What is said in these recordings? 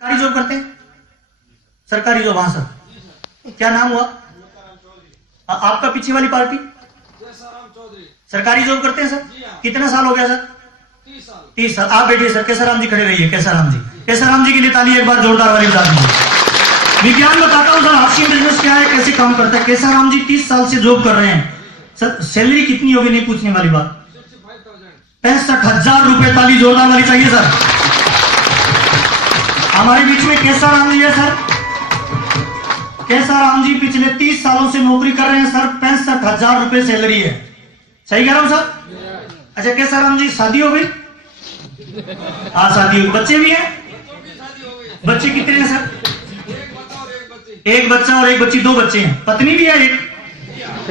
सरकारी जॉब करते हैं, सरकारी जॉब। हाँ सर, क्या नाम हुआ आपका? पीछे वाली पार्टी सरकारी जॉब करते हैं सर। कितना साल हो गया सर? 30 साल। आप बैठिए सर। केसाराम जी खड़े रहिए। केसाराम जी, केसाराम जी के लिए ताली एक बार जोरदार वाली बता दीजिए। विज्ञान बताता हूँ सर, हाशिम बिजनेस क्या है, कैसे काम करता है। केसाराम जी 30 साल से जॉब कर रहे हैं सर। सैलरी कितनी होगी नहीं पूछने वाली बात, 65,000 रुपए। ताली जोरदार वाली चाहिए सर। हमारे बीच में केसाराम जी है सर। केसाराम जी पिछले 30 सालों से नौकरी कर रहे हैं सर। 65,000 रुपए सैलरी है। सही कह रहा हूं सर? अच्छा, केसाराम जी शादी हो गई? हाँ शादी हो गई। बच्चे भी हैं? बच्चे कितने हैं सर? एक बच्चा और एक बच्ची, 2 बच्चे हैं। पत्नी भी है?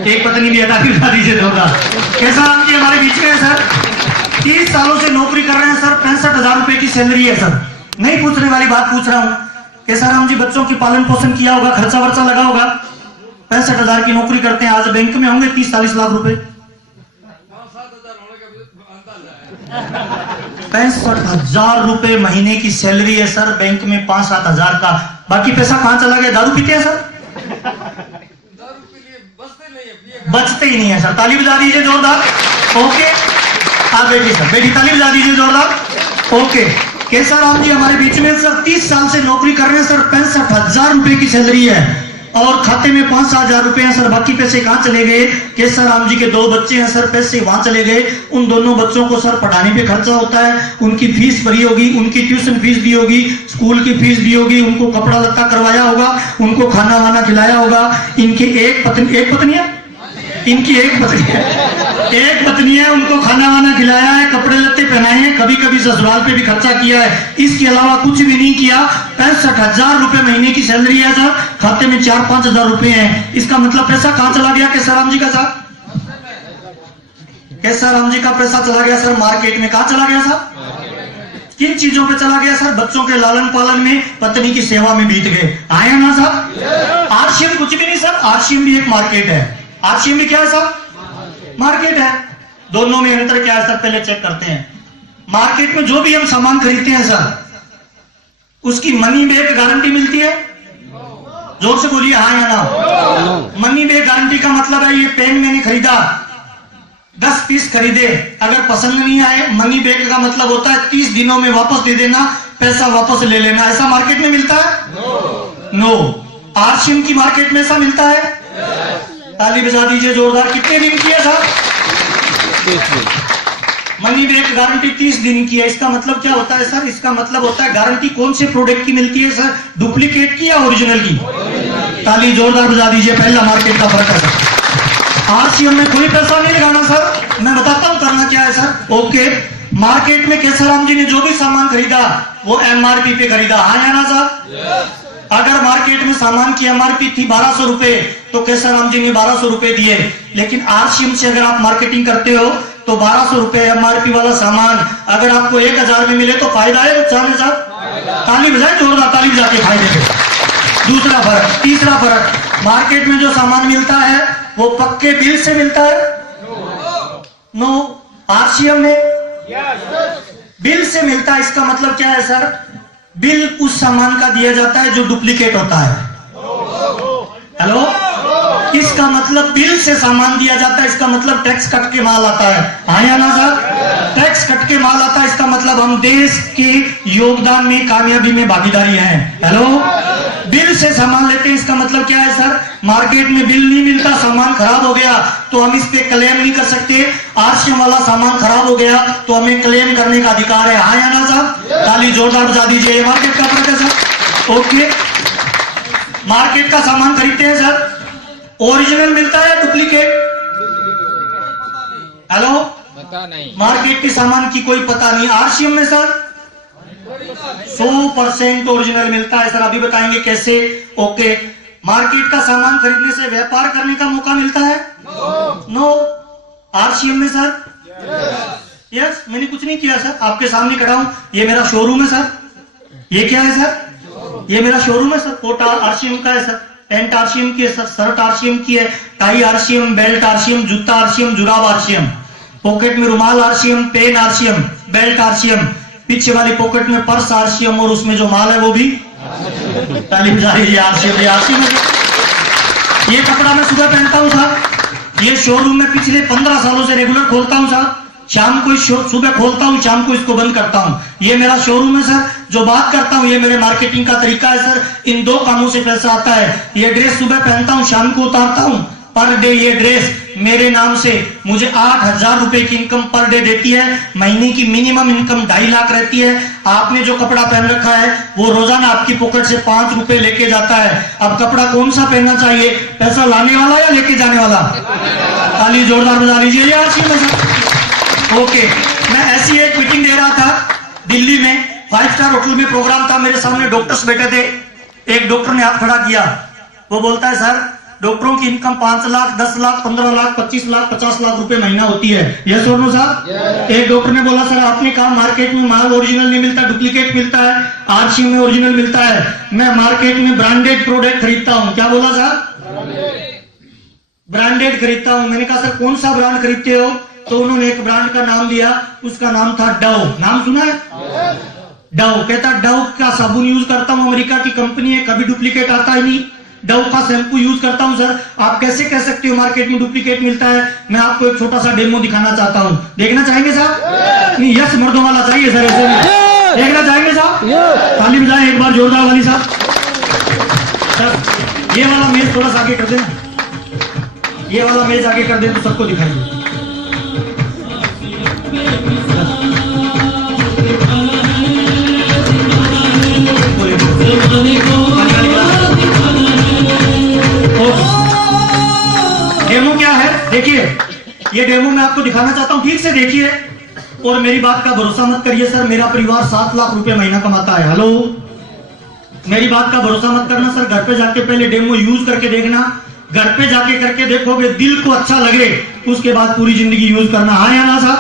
एक पत्नी भी है। ताकि बता दीजिए होगा। केसाराम जी हमारे बीच में है सर। 30 सालों से नौकरी कर रहे हैं सर। 65,000 रुपए की सैलरी है सर। नहीं पूछने वाली बात पूछ रहा हूं। केसाराम जी बच्चों की पालन पोषण किया होगा, खर्चा वर्चा लगा होगा। 65,000 की नौकरी करते हैं, आज बैंक में होंगे 30-40 लाख रुपए। 65,000 रुपए महीने की सैलरी है सर। बैंक में 5-7 हजार का। बाकी पैसा कहां चला गया? दारू पीते हैं सर? बचते ही नहीं है सर। ताली बजा दीजिए जोरदार। ओके, आप बैठिए सर, बैठिए। ताली बजा दीजिए जोरदार। ओके, केसाराम जी हमारे बीच में सर 30 साल से नौकरी कर रहे हैं सर। 65,000 रुपए की सैलरी है और खाते में 5-7 हजार रुपए हैं सर। बाकी पैसे कहां चले गए? केसाराम जी के 2 बच्चे हैं सर, पैसे वहां चले गए। उन दोनों बच्चों को सर पढ़ाने पे खर्चा होता है। उनकी फीस भरी होगी, उनकी ट्यूशन फीस भी होगी, स्कूल की फीस भी होगी, उनको कपड़ा लत्ता करवाया होगा, उनको खाना वाना खिलाया होगा। इनकी एक पत्नी है, इनकी एक पत्नी है, उनको खाना वाना खिलाया है, कपड़े लत्ते पहनाए हैं, कभी कभी ससुराल पे भी खर्चा किया है। इसके अलावा कुछ भी नहीं किया। 65,000 रुपए महीने की सैलरी है सर। खाते में 4-5 हजार रुपए हैं। इसका मतलब पैसा कहां चला गया केसाराम जी का सर? केसाराम जी का पैसा चला गया सर मार्केट में। कहां चला गया सर? किन चीजों पे चला गया सर? बच्चों के लालन पालन में, पत्नी की सेवा में बीत गए। आए ना सर? आरसीएम कुछ भी नहीं सर। आरसीएम भी एक मार्केट है। आरसीएम भी क्या है सर? मार्केट है। दोनों में अंतर क्या है सर? पहले चेक करते हैं। मार्केट में जो भी हम सामान खरीदते हैं सर, उसकी मनी बैक गारंटी मिलती है। जोर से बोलिए हाँ या ना। मनी बैक गारंटी का मतलब है, ये पेन मैंने खरीदा, 10 पीस खरीदे, अगर पसंद नहीं आए, मनी बैक का मतलब होता है 30 दिनों में वापस दे देना, पैसा वापस ले लेना। ऐसा मार्केट में मिलता है? नो। आरसीएम की मार्केट में ऐसा मिलता है? ताली बजा दीजिए जोरदार। कितने दिन की है सर? 30 दिन। मनी बैक गारंटी 30 दिन की है। इसका मतलब क्या होता है सर? इसका मतलब होता है गारंटी कौन से प्रोडक्ट की मिलती है सर? डुप्लीकेट की या ओरिजिनल की? ताली जोरदार बजा दीजिए। पहला मार्केट का फर्क है सर। आरसीएम में कोई पैसा नहीं लगाना सर। मैं बताता हूं करना क्या है सर। ओके, मार्केट में केसाराम जी ने जो भी सामान खरीदा वो एमआरपी पे खरीदा। हाँ या ना सर? अगर मार्केट में सामान की एमआरपी थी 1200 रुपए तो केसाराम जी ने 1200 रुपए दिए। लेकिन आरसीएम से अगर आप मार्केटिंग करते हो तो 1200 रुपए एमआरपी वाला सामान अगर आपको 1000 में मिले तो फायदा है, नुकसान है सर? ताली बजाए जोरदार। ताली बजा के फायदे पे। दूसरा फर्क। तीसरा फर्क, मार्केट में जो सामान मिलता है वो पक्के बिल से मिलता है। नो। आरसीएम में बिल से मिलता है। इसका मतलब क्या है सर? बिल उस सामान का दिया जाता है जो डुप्लीकेट होता है। हेलो, इसका मतलब बिल से सामान दिया जाता है। इसका मतलब टैक्स कट के माल आता है। हाँ या ना सर? टैक्स कट के माल आता है। इसका मतलब हम देश के योगदान में, कामयाबी में भागीदारी है। हेलो, बिल से सामान लेते हैं। इसका मतलब क्या है सर? मार्केट में बिल नहीं मिलता, सामान खराब हो गया तो हम इस पे क्लेम नहीं कर सकते। आरसीएम वाला सामान खराब हो गया तो हमें क्लेम करने का अधिकार है। हाँ या ना सर? ताली जोरदार बजा दीजिए। ये मार्केट का फर्क है सर। ओके, मार्केट का सामान खरीदते हैं सर, ओरिजिनल मिलता है डुप्लीकेट? हेलो, पता नहीं। मार्केट के सामान की कोई पता नहीं। आरसीएम में सर 100% ओरिजिनल मिलता है सर। अभी बताएंगे कैसे। ओके, मार्केट का सामान खरीदने से व्यापार करने का मौका मिलता है? नो। आरसीएम में सर? यस। मैंने कुछ नहीं किया सर, आपके सामने खड़ा हूं। ये मेरा शोरूम है सर। ये क्या है सर? ये मेरा शोरूम है सर। कोट आरसीएम का है सर, पैंट आरसीएम की है सर, शर्ट आरसीएम की है, टाई आरसीएम, बेल्ट आरसीएम, जूता आरसीएम, जुराब आरसीएम, पॉकेट में रुमाल RCM, pen RCM, belt RCM, पीछे वाली पॉकेट में पर्स आरसीएम और उसमें जो माल है वो भी ताली बजा रही है आरसीएम। ये कपड़ा मैं सुबह पहनता हूँ साहब, ये शोरूम में पिछले 15 सालों से रेगुलर खोलता हूँ साहब। शाम को सुबह खोलता हूँ, शाम को इसको बंद करता हूँ। ये मेरा शोरूम है सर। जो बात करता हूँ ये मेरे मार्केटिंग का तरीका है सर। इन 2 कामों से पैसा आता है। ये ड्रेस सुबह पहनता हूँ, शाम को उतारता हूँ। पर डे ये ड्रेस मेरे नाम से मुझे 8,000 रुपए की इनकम पर डे देती है। महीने की मिनिमम इनकम 2.5 लाख रहती है। आपने जो कपड़ा पहन रखा है वो रोजाना आपकी पॉकेट से 5 रुपए लेके जाता है। अब कपड़ा कौन सा पहनना चाहिए, पैसा लाने वाला या लेके जाने वाला? ताली जोरदार बजा लीजिए। ओके, मैं ऐसी एक मीटिंग दे रहा था दिल्ली में, 5 स्टार होटल में प्रोग्राम था। मेरे सामने डॉक्टर्स बैठे थे। एक डॉक्टर ने हाथ खड़ा किया, वो बोलता है सर डॉक्टरों की इनकम 5 लाख, 10 लाख, 15 लाख, 25 लाख, 50 लाख रुपए महीना होती है। यस और नो साहब? एक डॉक्टर ने बोला सर आपने कहा मार्केट में माल ओरिजिनल नहीं मिलता, डुप्लीकेट मिलता है, आरसीएम में ओरिजिनल मिलता है। मैं मार्केट में ब्रांडेड प्रोडक्ट खरीदता हूँ। क्या बोला साहब? ब्रांडेड खरीदता हूँ। मैंने कहा सर कौन सा ब्रांड खरीदते हो? तो उन्होंने एक ब्रांड का नाम दिया, उसका नाम था डव। नाम सुना है? डव। कहता डव का साबुन यूज करता हूँ, अमेरिका की कंपनी है, कभी डुप्लीकेट आता ही नहीं। डव का शैम्पू यूज करता हूं सर। आप कैसे कह सकते हो मार्केट में डुप्लीकेट मिलता है? मैं आपको एक छोटा सा डेमो दिखाना चाहता हूं। देखना चाहेंगे साहब? नहीं, यस मर्दों वाला चाहिए सर। ऐसे में देखना चाहेंगे साहब? ताली बजाएं एक बार जोरदार वाली साहब। सर ये वाला मेज थोड़ा सा आगे कर देना, ये वाला मेज आगे कर दे तो सबको दिखाइए। डेमो क्या है देखिए, ये डेमो मैं आपको दिखाना चाहता हूं, ठीक से देखिए और मेरी बात का भरोसा मत करिए सर। मेरा परिवार 7 लाख रुपए महीना कमाता है। हेलो, मेरी बात का भरोसा मत करना सर। घर पे जाके पहले डेमो यूज करके देखना। घर पे जाके करके देखोगे, दिल को अच्छा लगे, उसके बाद पूरी जिंदगी यूज करना। हाँ या ना साहब?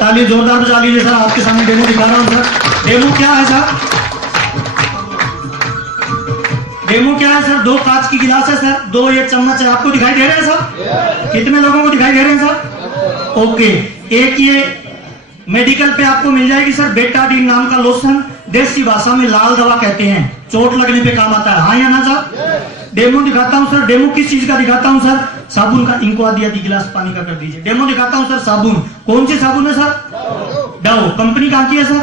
ताली जोरदार बजा लीजिए सर। आपके सामने डेमो दिखा रहा हूं सर। डेमो क्या है साहब? डेमो क्या है सर? 2 कांच की गिलास है सर, 2 ये चम्मच है। आपको दिखाई दे रहे हैं सर? कितने लोगों को दिखाई दे रहे हैं सर? ओके, एक ये मेडिकल पे आपको मिल जाएगी सर बेटाडीन नाम का लोशन। देसी भाषा में लाल दवा कहते हैं, चोट लगने पे काम आता है। हाँ या ना साहब? डेमो दिखाता हूं सर। डेमो किस चीज का दिखाता हूं सर? साबुन का। इनको आधी गिलास पानी का कर दीजिए। डेमो दिखाता हूं सर साबुन। कौन सी साबुन है सर? डव। कंपनी कहां की है सर?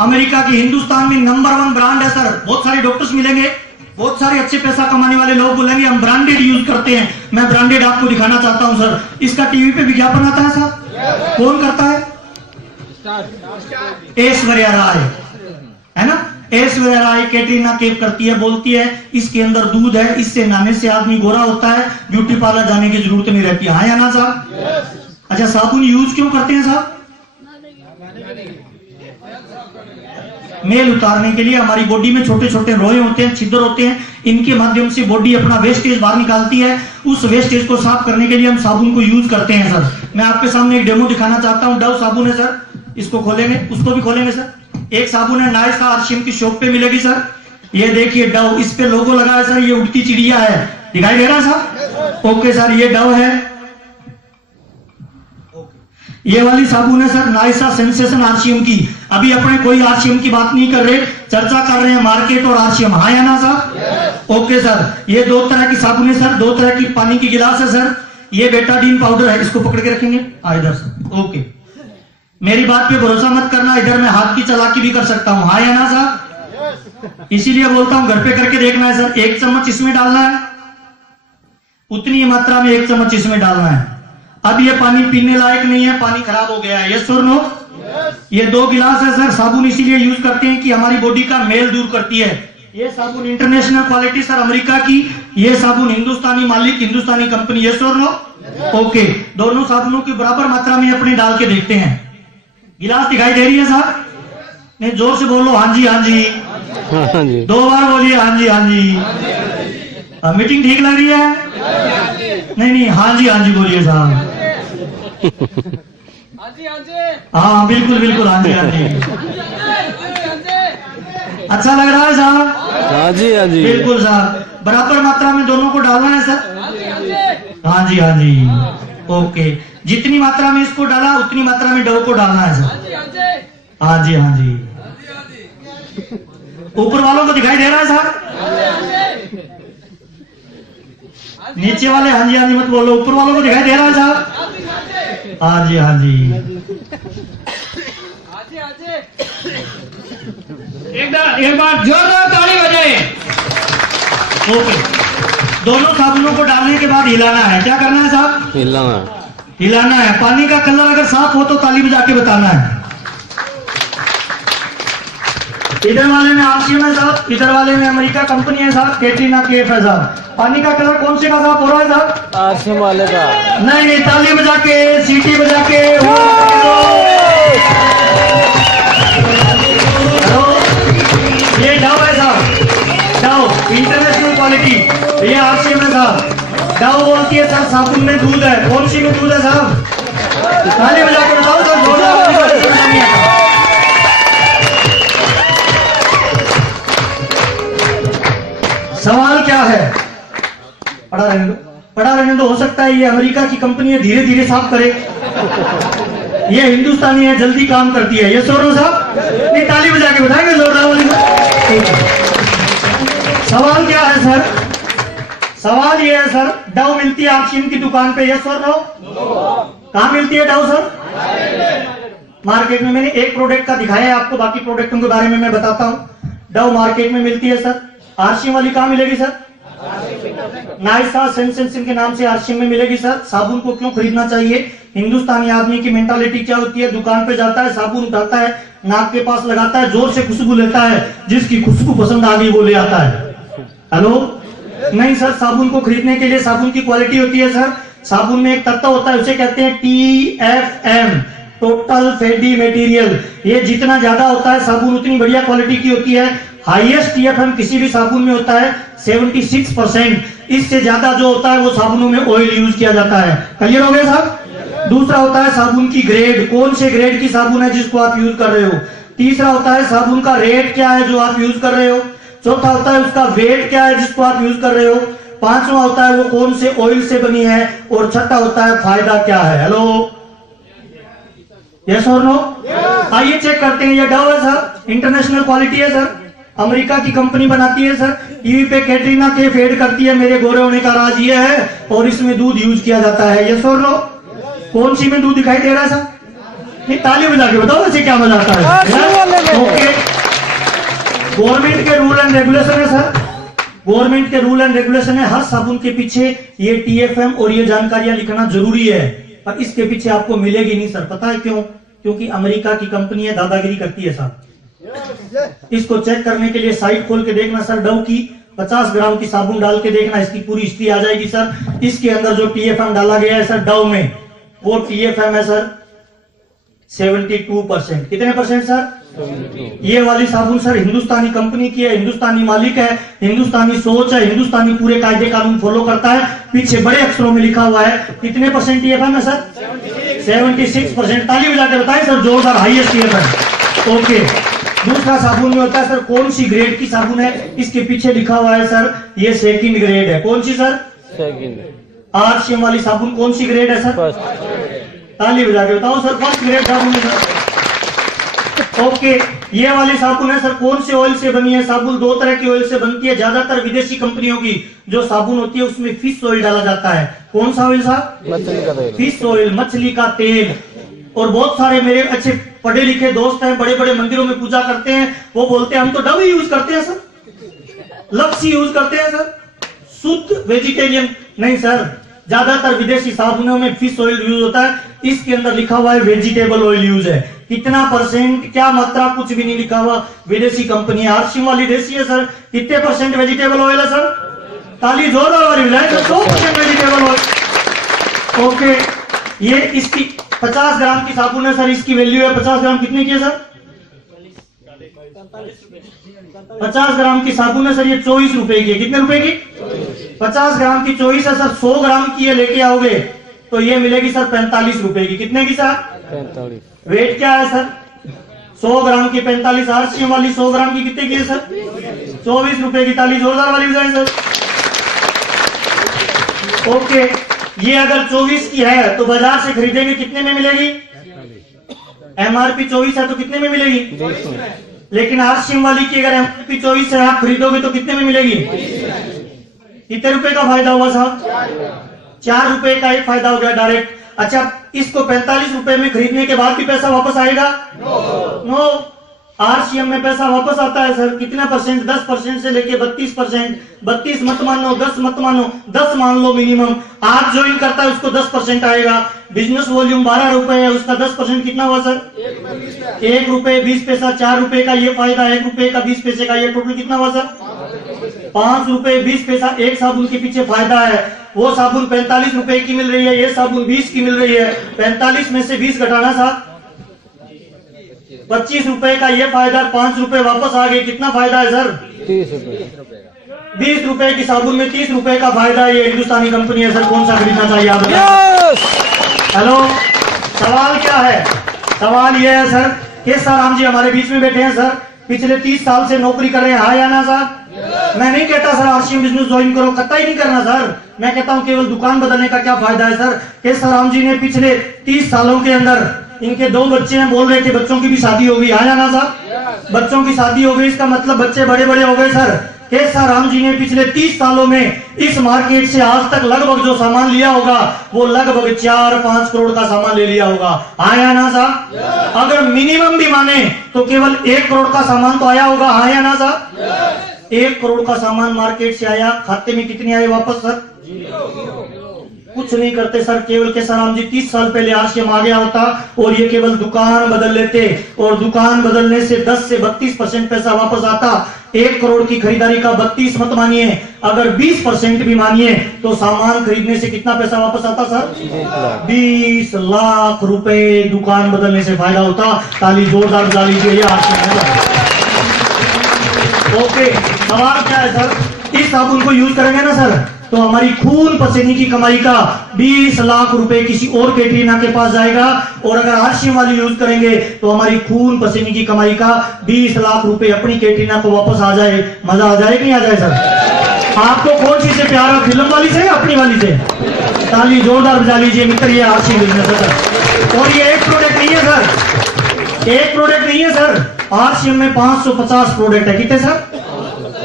अमेरिका की। हिंदुस्तान में नंबर 1 ब्रांड है सर। बहुत सारे डॉक्टर्स मिलेंगे, बहुत सारे अच्छे पैसा कमाने वाले लोग बोलेंगे हम ब्रांडेड यूज करते हैं। मैं ब्रांडेड आपको दिखाना चाहता हूं सर। इसका टीवी पे विज्ञापन आता है सर। कौन करता है? ऐश्वर्या राय, है ना? ऐश्वर्या राय कैटरीना कैफ करती है, बोलती है इसके अंदर दूध है, इससे नहाने से आदमी गोरा होता है, ब्यूटी पार्लर जाने की जरूरत नहीं रहती। हाँ या ना साहब? अच्छा, साबुन यूज क्यों करते हैं साहब? मेल उतारने के लिए। हमारी बॉडी में छोटे छोटे रोए होते हैं, छिद्र होते हैं, इनके माध्यम से बॉडी अपना वेस्टेज बाहर निकालती है। उस वेस्टेज को साफ करने के लिए हम साबुन को यूज करते हैं सर। मैं आपके सामने एक डेमो दिखाना चाहता हूं। डव साबुन है सर, इसको खोलेंगे, उसको भी खोलेंगे सर। एक साबुन है नायसा, आरसीएम की शॉप पे मिलेगी सर। ये देखिए डव, इस पे लोगो लगा है सर। ये उड़ती चिड़िया है, दिखाई दे रहा है सर? ओके सर, ये डव है। ये वाली साबुन है सर नायसा सेंसेशन आरसीएम की। अभी अपने कोई आरसीएम की बात नहीं कर रहे, चर्चा कर रहे हैं मार्केट और आरसीएम। हाँ या ना सर? ओके सर, ये 2 तरह की साबुन है सर, 2 तरह की पानी की गिलास है सर। ये बेटाडीन पाउडर है, इसको पकड़ के रखेंगे इधर सर। ओके, मेरी बात पे भरोसा मत करना, इधर मैं हाथ की चालाकी भी कर सकता हूँ। हाँ या ना सर? इसीलिए बोलता हूँ घर पे करके देखना है सर। 1 चम्मच इसमें डालना है, उतनी मात्रा में 1 चम्मच इसमें डालना है। अब ये पानी पीने लायक नहीं है, पानी खराब हो गया है। यस और नो? ये 2 गिलास है सर। साबुन इसीलिए यूज करते हैं कि हमारी बॉडी का मेल दूर करती है। ये साबुन इंटरनेशनल क्वालिटी सर, अमेरिका की। ये साबुन हिंदुस्तानी मालिक, हिंदुस्तानी कंपनी। यस और नो? ओके, दोनों साबुनों की बराबर मात्रा में अपने डाल के देखते हैं। गिलास दिखाई दे रही है साहब? नहीं, जोर से बोलो। हाँ जी, हाँ जी, हाँ जी। 2 बार बोलिए हाँ जी, हाँ जी। मीटिंग ठीक लग रही है? नहीं नहीं, हाँ जी, हाँ जी बोलिए साहब। हाँ बिल्कुल बिल्कुल, हाँ जी, हाँ जी। अच्छा लग रहा है साहब? हाँ जी, हाँ जी, बिल्कुल साहब। बराबर मात्रा में दोनों को डालना है सर। हाँ जी, हाँ जी। ओके, जितनी मात्रा में इसको डाला उतनी मात्रा में डव को डालना है सर। हाँ जी, हाँ जी। ऊपर वालों को दिखाई दे रहा है साहब? नीचे वाले हाँ जी, हाँ जी मत बोलो, ऊपर वालों को दिखाई दे रहा है साहब? हाँ जी, हाँ जी। एक बार जोरदार ताली बजाए। ओके, दोनों साबुनों को डालने के बाद हिलाना है। क्या करना है साहब? हिलाना है। पानी का कलर अगर साफ हो तो ताली बजा के बताना है। इधर वाले में आरसीएम है साहब, इधर वाले में अमेरिका कंपनी है साहब, कैटरीना कैफ है साहब। पानी का कलर कौन से का साफ हो रहा है साहब? आरसीएम वाले का। नहीं, ताली बजा के, सीटी बजा के। ये डव है साहब, डव इंटरनेशनल क्वालिटी। ये आरसीएम है साहब। डव बोलती है सर साबुन में दूध है। कौन सी में दूध है साहब? ताली बजा के बताओ सर। सवाल क्या है? पढ़ा रहने दो। हो सकता है ये अमेरिका की कंपनी है, धीरे धीरे साफ करे। ये हिंदुस्तानी है, जल्दी काम करती है। ये सोरो साहब नहीं, ताली बजा के बताएंगे जोरदार वाली। सवाल क्या है सर? सवाल ये है सर, डव मिलती है आरसीएम की दुकान पे, यस और नो? कहाँ मिलती है डव सर? मार्केट में। मैंने एक प्रोडक्ट का दिखाया है आपको, बाकी प्रोडक्टों के बारे में मैं बताता हूँ। डव मार्केट में मिलती है सर। आरसीएम वाली कहाँ मिलेगी सर? नाइसा सेंसेशन के नाम से आरसीएम में मिलेगी सर। साबुन को क्यों खरीदना चाहिए? हिंदुस्तानी आदमी की मेंटालिटी क्या होती है? दुकान पे जाता है, साबुन उठाता है, नाक के पास लगाता है, जोर से खुशबू लेता है, जिसकी खुशबू पसंद आ गई वो ले आता है। हेलो? नहीं सर, साबुन को खरीदने के लिए साबुन की क्वालिटी होती है सर। साबुन में एक तत्व होता है, उसे कहते हैं TFM, टोटल फैटी मटेरियल। ये जितना ज्यादा होता है साबुन उतनी बढ़िया क्वालिटी की होती है। हाईएस्ट TFM किसी भी साबुन में होता है 76%। इससे ज्यादा जो होता है वो साबुनों में ऑयल यूज किया जाता है। क्लियर हो गया साहब? दूसरा होता है साबुन की ग्रेड, कौन से ग्रेड की साबुन है जिसको आप यूज कर रहे हो। तीसरा होता है साबुन का रेट क्या है जो आप यूज कर रहे हो। चौथा होता है उसका वेट क्या है जिसको आप यूज कर रहे हो। पांचवा होता है वो कौन से ऑयल से बनी है। और छठा होता है फायदा क्या है। हेलो? यस और नो? आइए चेक करते हैं। ये डव है सर, इंटरनेशनल क्वालिटी है सर, अमेरिका की कंपनी बनाती है सर। टीवी पे कैटरीना कैफ ऐड करती है, मेरे गोरे होने का राज ये है, और इसमें दूध यूज किया जाता है। यस और नो? कौन सी में दूध दिखाई दे रहा है सर? नहीं, ताली बजा के बताओ वैसे क्या मजा आता है। ओके, गवर्नमेंट के रूल एंड रेगुलेशन है सर। गवर्नमेंट के रूल एंड रेगुलेशन है, हर साबुन के पीछे ये TFM और ये जानकारियां लिखना जरूरी है। पर इसके पीछे आपको मिलेगी नहीं सर। पता है क्यों? क्योंकि अमेरिका की कंपनी है, दादागिरी करती है साहब। इसको चेक करने के लिए साइट खोल के देखना सर, डव की 50 ग्राम की साबुन डाल के देखना, इसकी पूरी हिस्ट्री आ जाएगी सर। इसके अंदर जो TFM डाला गया है सर डव में, वो TFM है सर 72%। कितने परसेंट सर? ये वाली साबुन सर हिंदुस्तानी कंपनी की है, हिंदुस्तानी मालिक है, हिंदुस्तानी सोच है, हिंदुस्तानी पूरे कायदे कानून फॉलो करता है। पीछे बड़े अक्षरों में लिखा हुआ है। कितने परसेंट TFM है सर? 76%। ताली बजा के बताएं सर, जोरदार, हाईएस्ट TFM। ओके, दूसरा साबुन में होता है सर कौन सी ग्रेड की साबुन है, इसके पीछे लिखा हुआ है सर ये सेकंड ग्रेड है। कौन सी सर? सेकंड। आरसीएम वाली साबुन कौन सी ग्रेड है सर? फर्स्ट। ताली बजा के बताओ सर, फर्स्ट ग्रेड साबुन है सर। ओके, ये वाली साबुन है सर कौन से ऑयल से बनी है? साबुन दो तरह की ऑयल से बनती है। ज्यादातर विदेशी कंपनियों की जो साबुन होती है उसमें फिश ऑयल डाला जाता है। कौन सा ऑयल साहब? मछली का तेल। फिश ऑयल, मछली का तेल। और बहुत सारे मेरे अच्छे पढ़े लिखे दोस्त हैं, बड़े बड़े मंदिरों में पूजा करते हैं, वो बोलते हैं हम तो डव ही यूज करते हैं सर, लक्ष्य यूज करते हैं सर, शुद्ध वेजिटेरियन। नहीं सर, ज्यादातर विदेशी साबुनों में फिश ऑयल यूज होता है। इसके अंदर लिखा हुआ है वेजिटेबल ऑयल यूज है। कितना परसेंट, क्या मात्रा, कुछ भी नहीं लिखा हुआ। विदेशी कंपनी है, आरसीएम वाली देसी है सर। कितने परसेंट वेजिटेबल ऑयल है सर? ताली जोरदार वाली मिलाएं सर, 100% वेजिटेबल ऑयल। ओके, ये इसकी 50 ग्राम की साबुन है सर, इसकी वैल्यू है 50 ग्राम कितने की है सर? 50 ग्राम की साबुन है सर, ये 24 रुपए की है। कितने रुपए की? 50 ग्राम की 24 है सर। 100 ग्राम की ये लेके आओगे तो ये मिलेगी सर 45 रुपए की। कितने की सर? 45। वेट क्या है सर? 100 ग्राम की 45। आरसीएम वाली 100 ग्राम की कितने की है सर? 24 रुपए की। ताली जोरदार वाली बजाएं सर। ओके, ये अगर 24 की है तो बाजार से खरीदेंगे कितने में मिलेगी? एमआरपी 24 है तो कितने में मिलेगी? 20 में। लेकिन आरसीएम वाली की अगर एमआरपी 24 है आप खरीदोगे तो कितने में मिलेगी? कितने रुपए का फायदा हुआ साहब? 4 रुपए का एक फायदा हो गया डायरेक्ट। अच्छा, इसको 45 रुपए में खरीदने के बाद भी पैसा वापस आएगा? नो। आरसीएम में पैसा वापस आता है सर। कितना परसेंट? 10% से लेके 32%। 32 मत मानो, 10 मत मानो, 10 मान लो मिनिमम। आज ज्वाइन करता है उसको 10% आएगा। बिजनेस वॉल्यूम 12 रुपए है, उसका 10% कितना हुआ सर? 1 रुपए 20 पैसा। 4 रुपए का ये फायदा, 1 रुपए का 20 पैसे का ये टोटल कितना हुआ सर? 5 रुपए 20 पैसा। एक साबुन के पीछे फायदा है। वो साबुन 45 रुपए की मिल रही है, ये साबुन 20 की मिल रही है। 45 में से 20 घटाना साहब 25 रुपए का ये फायदा। 5 रुपए वापस आ गए। कितना फायदा है सर? 30 रुपए। 20 रुपए की साबुन में 30 रुपए का फायदा। ये हिंदुस्तानी कंपनी है सर, कौन सा खरीदना चाहिए आप बताएं? हेलो, सवाल क्या है? सवाल ये है सर, केसाराम जी हमारे बीच में बैठे हैं सर, पिछले 30 साल से नौकरी कर रहे हैं, हाँ या ना साहब? मैं नहीं कहता सर आरसीएम बिजनेस ज्वाइन करो, कतई नहीं करना सर। मैं कहता हूं केवल दुकान बदलने का क्या फायदा है सर? केसाराम जी ने पिछले 30 सालों के अंदर, इनके 2 बच्चे हैं, बोल रहे थे बच्चों की भी शादी होगी, हाँ या ना साहब? बच्चों की शादी हो गई, इसका मतलब बच्चे बड़े बड़े हो गए सर। केसाराम जी ने पिछले 30 सालों में इस मार्केट से आज तक लगभग जो सामान लिया होगा वो लगभग 4-5 करोड़ का सामान ले लिया होगा, हाँ या ना साहब? अगर मिनिमम भी माने तो केवल 1 करोड़ का सामान तो आया होगा, हाँ या ना साहब? 1 करोड़ का सामान मार्केट से आया, खाते में कितने आए वापस सर? कुछ नहीं करते सर। केवल केसाराम जी 30 साल पहले आरसीएम आ गया होता और ये केवल दुकान बदल लेते, और दुकान बदलने से 10 से 32% पैसा वापस आता। 1 करोड़ की खरीदारी का 32 मत मानिए, अगर 20% भी मानिए तो सामान खरीदने से कितना पैसा वापस आता सर? 20 लाख रुपए दुकान बदलने से फायदा होता। ताली जोरदार बजा लीजिए, ये आरसीएम है। ओके, सवाल क्या है सर? इस साबुन को यूज करेंगे ना सर तो हमारी खून पसीने की कमाई का 20 लाख रुपए किसी और कैटरीना के पास जाएगा, और अगर आरसीएम वाली यूज करेंगे तो हमारी खून पसीने की कमाई का 20 लाख रुपए अपनी कैटरीना को वापस आ जाए। मजा आ जाए कि नहीं आ जाए सर? आपको कौन सी से प्यार है, फिल्म वाली से या अपनी वाली से? ताली जोरदार बजा लीजिए मित्र, ये आरसीएम बिजनेस है सर। और ये एक प्रोडक्ट नहीं है सर, एक प्रोडक्ट नहीं है सर। आरसीएम में 550 प्रोडक्ट है। कितने सर?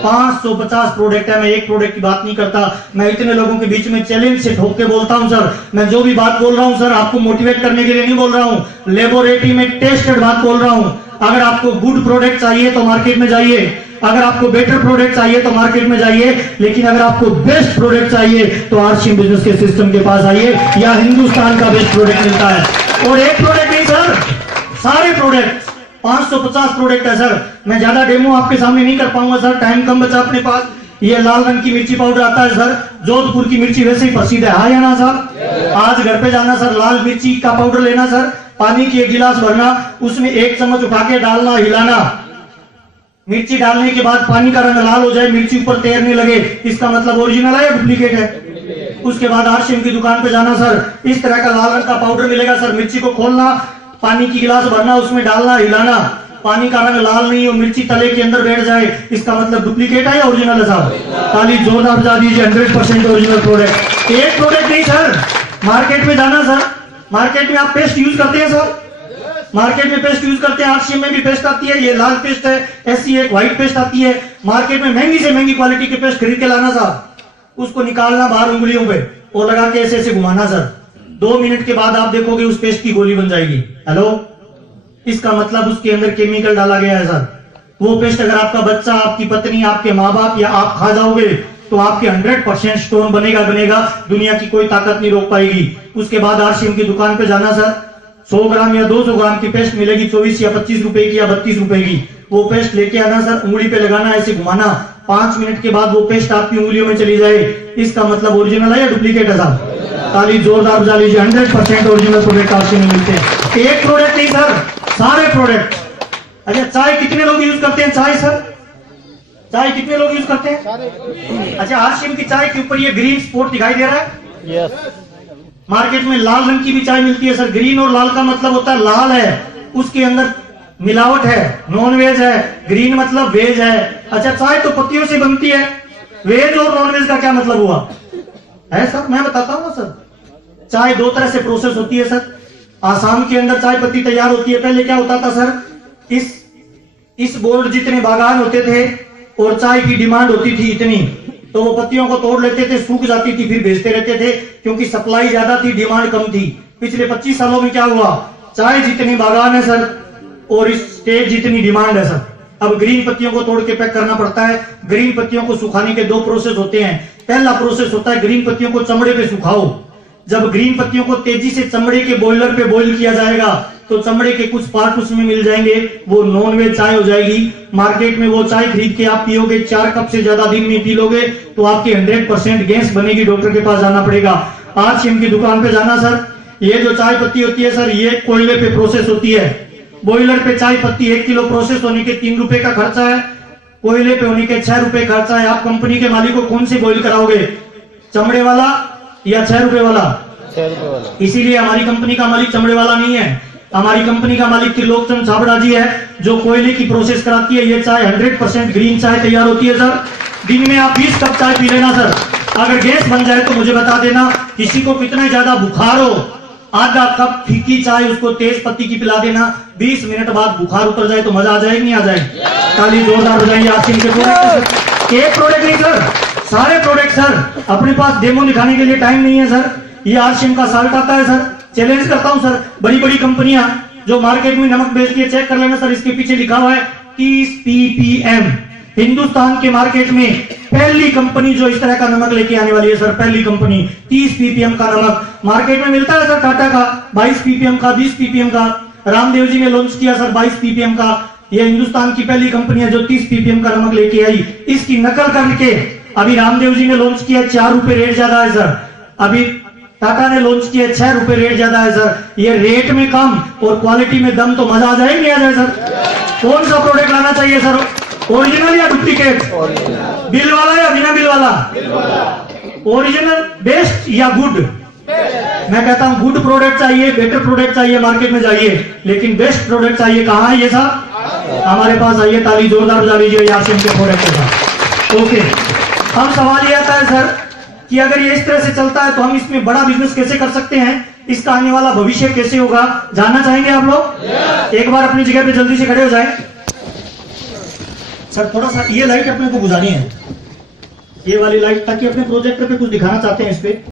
550 प्रोडक्ट है। मैं एक प्रोडक्ट की बात नहीं करता, मैं इतने लोगों के बीच में चैलेंज से ठोक के बोलता हूं सर। मैं जो भी बात बोल रहा हूं सर आपको मोटिवेट करने के लिए नहीं बोल रहा हूं, लेबोरेटरी में टेस्टेड बात बोल रहा हूं। अगर आपको गुड प्रोडक्ट चाहिए तो मार्केट में जाइए, अगर आपको बेटर प्रोडक्ट चाहिए तो मार्केट में जाइए, लेकिन अगर आपको बेस्ट प्रोडक्ट चाहिए तो आरसीएम बिजनेस के सिस्टम के पास आइए, या हिंदुस्तान का बेस्ट प्रोडक्ट मिलता है। और एक प्रोडक्ट नहीं सर, सारे प्रोडक्ट 550 प्रोडक्ट है सर। मैं ज्यादा डेमो आपके सामने नहीं कर पाऊंगा सर, टाइम कम बचा अपने पास। ये लाल रंग की मिर्ची पाउडर आता है सर, जोधपुर की मिर्ची वैसे ही प्रसिद्ध है, हाँ या ना साहब? आज घर पे जाना सर, लाल मिर्ची का पाउडर लेना सर, पानी की 1 गिलास भरना, उसमें 1 चम्मच उठा के डालना, हिलाना। मिर्ची डालने के बाद पानी का रंग लाल हो जाए, मिर्ची ऊपर तैरने लगे, इसका मतलब ओरिजिनल है या डुप्लीकेट है? उसके बाद आरसीएम की दुकान पे जाना सर, इस तरह का लाल रंग का पाउडर मिलेगा सर, मिर्ची को खोलना, पानी की गिलास भरना, उसमें डालना, हिलाना, पानी का रंग लाल नहीं हो, मिर्ची तले के अंदर बैठ जाए, इसका मतलब डुप्लीकेट है या ओरिजिनल है साहब? ताली जोरदार बजा दीजिए, 100% ओरिजिनल प्रोडक्ट। एक प्रोडक्ट नहीं सर, मार्केट में जाना सर, मार्केट में आप पेस्ट यूज करते हैं सर, मार्केट में पेस्ट यूज करते हैं, आरसीएम में भी पेस्ट आती है, ये लाल पेस्ट है, ऐसी एक व्हाइट पेस्ट आती है। मार्केट में महंगी से महंगी क्वालिटी के पेस्ट खरीद के लाना साहब, उसको निकालना बाहर उंगलियों पे और लगा के ऐसे ऐसे घुमाना सर, 2 मिनट के बाद आप देखोगे उस पेस्ट की गोली बन जाएगी। हेलो, इसका मतलब उसके अंदर केमिकल डाला गया है सर। वो पेस्ट अगर आपका बच्चा, आपकी पत्नी, आपके माँ बाप या आप खा जाओगे तो आपके 100% स्टोन बनेगा बनेगा, दुनिया की कोई ताकत नहीं रोक पाएगी। उसके बाद आरसीएम की दुकान पे जाना सर, 100 ग्राम या 200 ग्राम की पेस्ट मिलेगी 24 या 25 रुपए की या 32 रुपए की। वो पेस्ट लेके आना सर, उंगली पे लगाना, ऐसे घुमाना, 5 मिनट के बाद वो पेस्ट आपकी उंगलियों में चली जाए, इसका मतलब ओरिजिनल है या डुप्लीकेट है साहब? ताली जोरदार बजा लीजिए, 100% ओरिजिनल प्रोडक्ट आरसीएम में मिलते हैं। एक प्रोडक्ट नहीं सर, सारे प्रोडक्ट। अच्छा, चाय कितने लोग यूज करते हैं? चाय सर, चाय कितने लोग यूज करते हैं? अच्छा, आरसीएम की चाय के ऊपर ये ग्रीन स्पॉट दिखाई दे रहा है? यस। मार्केट में लाल रंग की भी चाय मिलती है सर। ग्रीन और लाल का मतलब होता है लाल है, उसके अंदर मिलावट है, नॉन वेज है, ग्रीन मतलब वेज है। अच्छा, चाय तो पत्तियों से बनती है, वेज और नॉन वेज का क्या मतलब हुआ है सर? मैं बताता हूँ ना सर, चाय 2 तरह से प्रोसेस होती है सर। आसाम के अंदर चाय पत्ती तैयार होती है। पहले क्या होता था सर, इस बोर्ड जितने बागान होते थे और चाय की डिमांड होती थी इतनी, तो वो पत्तियों को तोड़ लेते थे, सूख जाती थी, फिर बेचते रहते थे, क्योंकि सप्लाई ज्यादा थी, डिमांड कम थी। पिछले 25 सालों में क्या हुआ, चाय जितनी बागान है सर और इस स्टेट जितनी डिमांड है सर, अब ग्रीन पत्तियों को तोड़ के पैक करना पड़ता है। ग्रीन पत्तियों को सुखाने के 2 प्रोसेस होते हैं। पहला प्रोसेस होता है ग्रीन पत्तियों को चमड़े पे सुखाओ। जब ग्रीन पत्तियों को तेजी से चमड़े के बॉयलर पे बॉईल किया जाएगा तो चमड़े के कुछ पार्ट उसमें मिल जाएंगे, वो नॉन वेज चाय हो जाएगी। मार्केट में वो चाय खरीद के आप पियोगे, 4 कप से ज्यादा दिन में पी लोगे तो आपकी 100% गैस बनेगी, डॉक्टर के पास जाना पड़ेगा। आरसीएम की दुकान पे जाना सर, ये जो चाय पत्ती होती है सर, ये कोयले पे प्रोसेस होती है। बॉयलर पे चाय पत्ती 1 किलो प्रोसेस होने के 3 रुपए का खर्चा है, कोयले पे होने के 6 रुपए खर्चा है। आप कंपनी के मालिक को कौन से बॉईल कराओगे, चमड़े वाला या 6 रुपए वाला? इसीलिए हमारी कंपनी का मालिक चमड़े वाला नहीं है, हमारी कंपनी का मालिक त्रिलोकचंद छाबड़ा जी है, जो कोयले की प्रोसेस कराती है। ये चाय 100% ग्रीन चाय तैयार होती है सर। दिन में आप 20 कप चाय पी लेना सर। अगर गैस बन जाए तो मुझे बता देना। किसी को कितना ज्यादा बुखार हो, आधा कप फीकी चाय उसको तेज पत्ती की पिला देना, 20 मिनट बाद बुखार उतर जाए तो मजा आ जाएगी, नहीं आ जाएगी? ताली जोरदार बजाइए आरसीएम के प्रोडक्ट। एक प्रोडक्ट नहीं सर, सारे प्रोडक्ट सर। अपने पास डेमो दिखाने के लिए टाइम नहीं है सर। ये आरसीएम का साल्ट आता है सर, चैलेंज करता हूं सर, बड़ी बड़ी कंपनियां जो मार्केट में नमक बेचती है, चेक कर लेना सर, इसके पीछे लिखा हुआ है 30 ppm। हिंदुस्तान के मार्केट में पहली कंपनी जो इस तरह का नमक लेके आने वाली है सर, पहली कंपनी 30 ppm का नमक मार्केट में मिलता है सर। टाटा का 22 ppm का, 20 ppm का, रामदेव जी ने लॉन्च किया सर 22 ppm का। ये हिंदुस्तान की पहली कंपनी है जो 30 ppm का नमक लेके आई। इसकी नकल करके अभी रामदेव जी ने लॉन्च किया, 4 रुपए रेट ज्यादा है सर। अभी टाटा ने लॉन्च किया, 6 रुपए रेट ज्यादा है सर। ये रेट में कम और क्वालिटी में दम, तो मजा आ जाएगा, नहीं आ जाए सर? कौन सा प्रोडक्ट लाना चाहिए सर, ओरिजिनल या डुप्लीकेट? बिल वाला या बिना बिल वाला? ओरिजिनल बेस्ट या गुड? मैं कहता हूं गुड प्रोडक्ट चाहिए, बेटर प्रोडक्ट चाहिए, मार्केट में जाइए, लेकिन बेस्ट प्रोडक्ट चाहिए। कहाँ है ये साहब? हमारे पास आइए, ताली जोरदार बजा लीजिए आरसीएम के प्रोडक्ट के साथ। ओके, अब सवाल ये आता है सर कि अगर ये इस तरह से चलता है तो हम इसमें बड़ा बिजनेस कैसे कर सकते हैं, इसका आने वाला भविष्य कैसे होगा, जानना चाहेंगे आप लोग? एक बार अपनी जगह पे जल्दी से खड़े हो जाएं। सर थोड़ा सा ये लाइट अपने को बुझानी है, ये वाली लाइट, ताकि अपने प्रोजेक्टर पे कुछ दिखाना चाहते हैं इस पे।